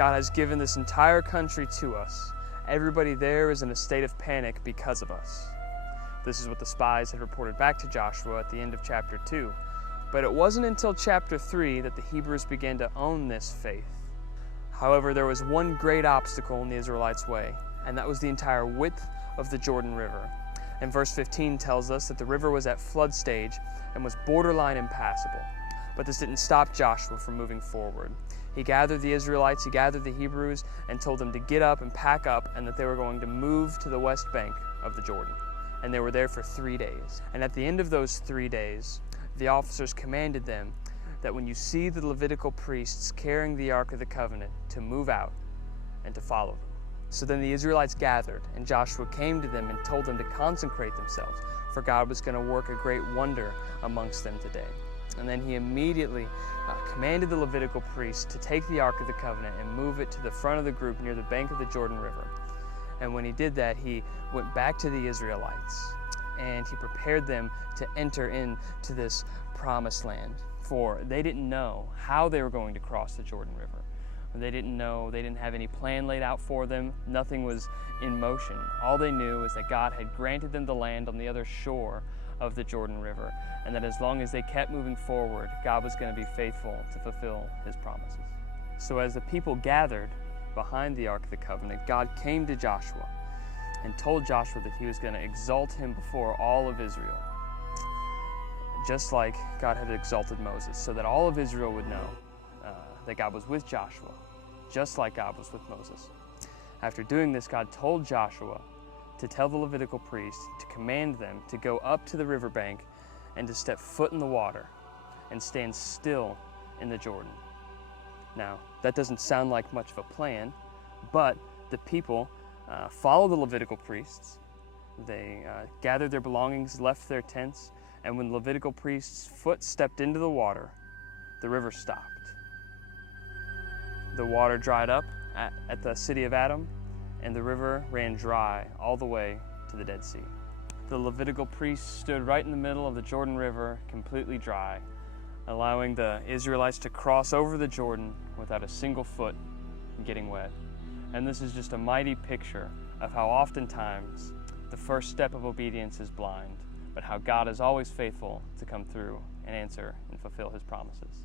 God has given this entire country to us. Everybody there is in a state of panic because of us. This is what the spies had reported back to Joshua at the end of chapter 2. But it wasn't until chapter 3 that the Hebrews began to own this faith. However, there was one great obstacle in the Israelites' way, and that was the entire width of the Jordan River. And verse 15 tells us that the river was at flood stage and was borderline impassable. But this didn't stop Joshua from moving forward. He gathered the Israelites, he gathered the Hebrews, and told them to get up and pack up, and that they were going to move to the west bank of the Jordan. And they were there for 3 days. And at the end of those 3 days, the officers commanded them that when you see the Levitical priests carrying the Ark of the Covenant, to move out and to follow them. So then the Israelites gathered, and Joshua came to them and told them to consecrate themselves, for God was going to work a great wonder amongst them today. And then he immediately commanded the Levitical priests to take the Ark of the Covenant and move it to the front of the group near the bank of the Jordan River. And when he did that, he went back to the Israelites and he prepared them to enter into this promised land. For they didn't know how they were going to cross the Jordan River. They didn't know, they didn't have any plan laid out for them. Nothing was in motion. All they knew was that God had granted them the land on the other shore of the Jordan River, and that as long as they kept moving forward, God was going to be faithful to fulfill his promises. So as the people gathered behind the Ark of the Covenant, God came to Joshua and told Joshua that he was going to exalt him before all of Israel, just like God had exalted Moses, so that all of Israel would know that God was with Joshua, just like God was with Moses. After doing this, God told Joshua to tell the Levitical priests to command them to go up to the riverbank and to step foot in the water and stand still in the Jordan. Now, that doesn't sound like much of a plan, but the people followed the Levitical priests. They gathered their belongings, left their tents, and when the Levitical priest's foot stepped into the water, the river stopped. The water dried up at the city of Adam, and the river ran dry all the way to the Dead Sea. The Levitical priests stood right in the middle of the Jordan River, completely dry, allowing the Israelites to cross over the Jordan without a single foot getting wet. And this is just a mighty picture of how oftentimes the first step of obedience is blind, but how God is always faithful to come through and answer and fulfill his promises.